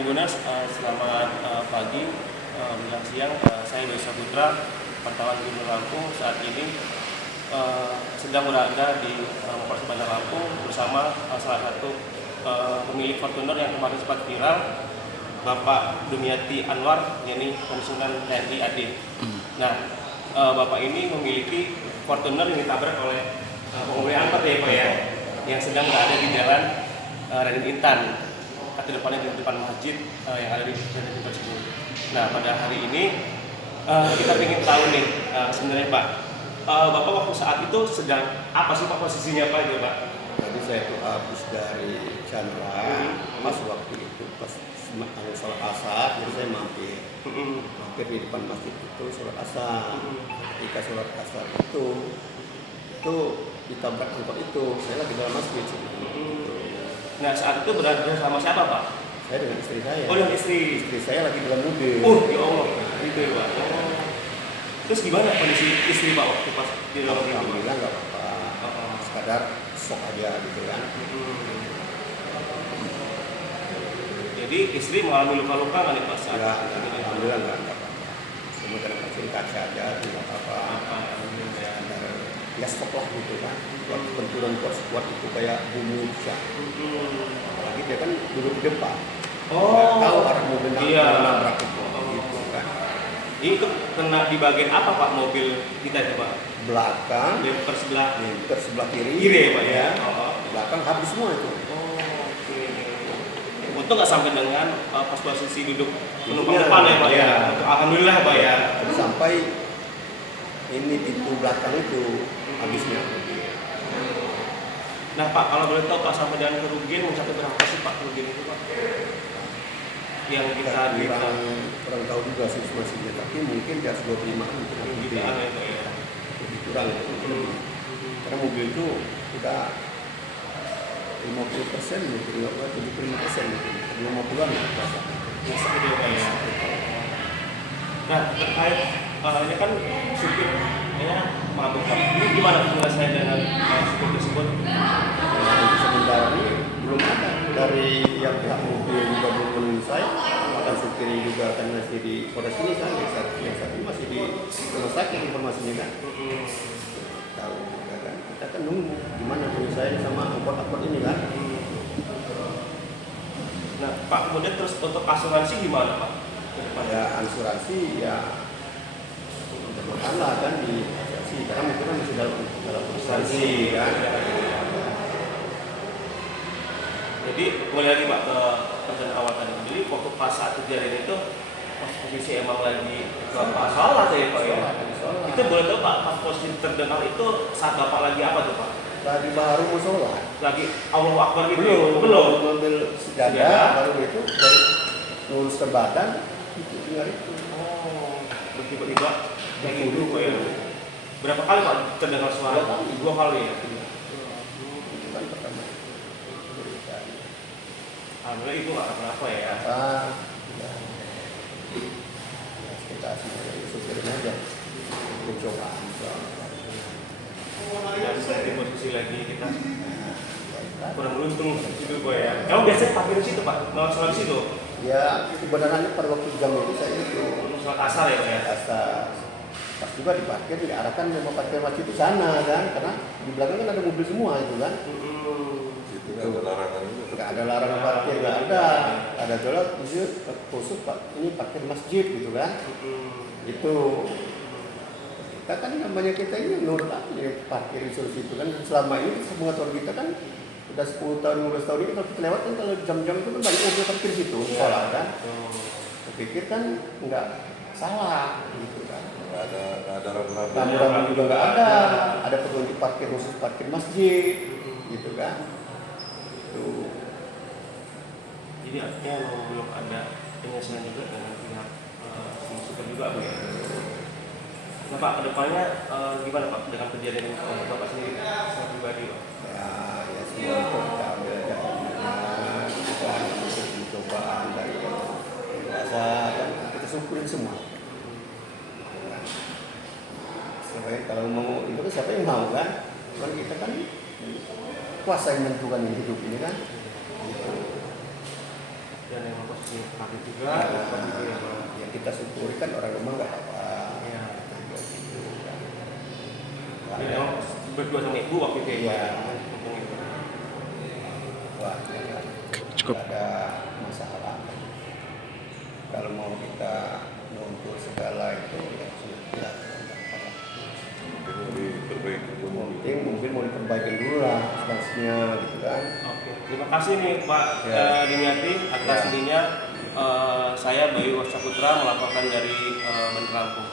Tribuners, selamat pagi, menjelang siang. Saya Doi Saputra, Wartawan Gubernur Lampung. Saat ini sedang berada di Mapolres Bandar Lampung bersama salah satu pemilik Fortuner yang kemarin sempat viral, Bapak Dumiati Anwar, yakni Komisioner TNI AD. Nah, Bapak ini memiliki Fortuner yang ditabrak oleh pengemudi angkot ya Pak ya, yang sedang berada di jalan Raden Intan, atau depannya di depan masjid yang ada di Raden Intan tersebut. Nah, pada hari ini kita ingin tahu nih sebenarnya Pak, Bapak waktu saat itu sedang apa sih Pak, posisinya Pak itu Pak? Tadi saya tuh habis dari Chandra, pas waktu itu pas sholat asar, jadi saya mampir di depan masjid itu sholat asar. Ketika sholat asar itu ditabrak angkot itu, saya lagi dalam masjid. Nah, saat itu berada sama siapa Pak? Saya dengan istri saya. Oh, dengan istri Saya lagi dalam mobil. Ya Allah, itu ya Pak. Terus gimana kondisi istri Pak waktu pas di dalam mobil? Alhamdulillah nggak apa-apa, sekadar shock aja gitu kan. Jadi istri mengalami luka-luka nggak nih Pak saat Ya, itu? alhamdulillah nggak apa-apa. Semua kena kecil kaca aja, tidak apa-apa. Ya stop lah gitu kan. Waktu benturan kuat itu kayak bumi bisa. Apalagi dia kan duduk di depan. Nggak tahu arah mobil nabrak itu. Gitu kan. Itu kena di bagian apa Pak mobil kita itu Pak? Belakang, Bumper sebelah sebelah kiri. kiri ya Pak ya? Belakang habis semua itu. Oke. Untung nggak sampai dengan pas posisi duduk penumpang depan ya Pak ya? Alhamdulillah Pak ya. Tapi sampai ini pintu belakang itu habisnya. Nah Pak, kalau boleh tahu Pak, sampai dengan kerugian mencapai berapa sih Pak kerugian itu Pak? Yang kita kurang tahu juga sih masihnya, tapi mungkin di atas 25 jutaan ya Pak ya? Lebih kurang itu. Karena mobil itu udah 50% mungkin, 75% mungkin, 50-an ya. Biasa gitu ya Pak ya? Nah, terkait ini kan supirnya mabuk Pak. Ini gimana penyelesaian dengan supir tersebut? Untuk sementara ini belum ada dari yang pihak mobil juga belum menyelesai, bahkan supirnya juga akan masih di Polres ini kan, yang satu masih di rumah sakit informasinya kan. Tahu juga kan, kita kan nunggu gimana penyelesaian sama angkot-angkot ini kan. Nah Pak, kemudian terus untuk asuransi gimana Pak? Ya asuransi ya mudah-mudahan kan di asuransi, karena mungkin kan masih dalam asuransi kan. Jadi kembali lagi Pak ke pertanyaan awal tadi. Jadi waktu pas saat kejadian itu posisi emang lagi sholat ya Pak ya? Itu boleh tahu Pak, pas posisi terdengar itu saat Bapak lagi apa tuh Pak? Tadi baru mau sholat. Lagi Allahu Akbar gitu? Belum ngambil sejadah, baru ngurus ke badan, itu tinggal itu. Oh, tiba-tiba kayak gitu Pak ya? Berapa kali Pak terdengar suara? 2 kali ya? Itu kan pertama. Alhamdulillah itu nggak kenapa ya? Ya, ekspektasi dari supirin aja. Percobaan. Dan di posisi lagi kita kurang beruntung itu Pak ya? Kamu biasanya parkir di situ Pak? Mau sholat di situ? Ya, kebenarannya pada waktu jam itu saya itu Sholat asar ya Pak ya? asal pas juga diparkir, diarahkan mau parkir masjid itu sana kan, karena di belakang kan ada mobil semua itu kan. Itu nggak ada larangan itu. Nggak ada larangan parkir, nggak ada jalan khusus Pak, ini parkir masjid gitu kan. Itu kita kan namanya kita ini nurut aja parkir di situ kan. Selama ini pengetahuan kita kan udah 10 tahun 15 tahun ini kalau kita lewat kan, kalau jam-jam itu kan banyak mobil parkir situ salah kan. Saya pikir kan nggak salah gitu kan. Nggak ada ragu-ragu. Rambu-rambu juga nggak ada petunjuk parkir khusus parkir masjid gitu kan. Tuh. Jadi artinya belum ada penyelesaian juga dengan pihak super juga Pak ya? Nah Pak, kedepannya gimana Pak dengan kejadian ini Bapak sendiri secara pribadi Pak? Ya semua itu kita ambil aja kita untuk pencobaan dari rasa kan kita syukurin semua. Supaya kalau mau itu kan siapa yang mau kan? Kan kita kan kuasa yang menentukan hidup ini kan. Gitu. dan yang posisi aktif juga Nah, begitu ya Pak. yang kita syukuri kan orang rumah nggak apa-apa. Iya. Gitu kan. Ya, emang berdua sama ibu waktu itu Iya. ya. Untung itu. Wah, ya kan. Cukup. Nggak ada masalah. Kalau mau kita nuntut segala itu ya sudah. Mungkin mau diperbaiki dulu. Mungkin mau diperbaikin dulu lah substansinya gitu kan. Oke, terima kasih nih Pak Ya. Dimyati atas Ya. ininya. Saya Bayu Saputra melaporkan dari Bandar Lampung.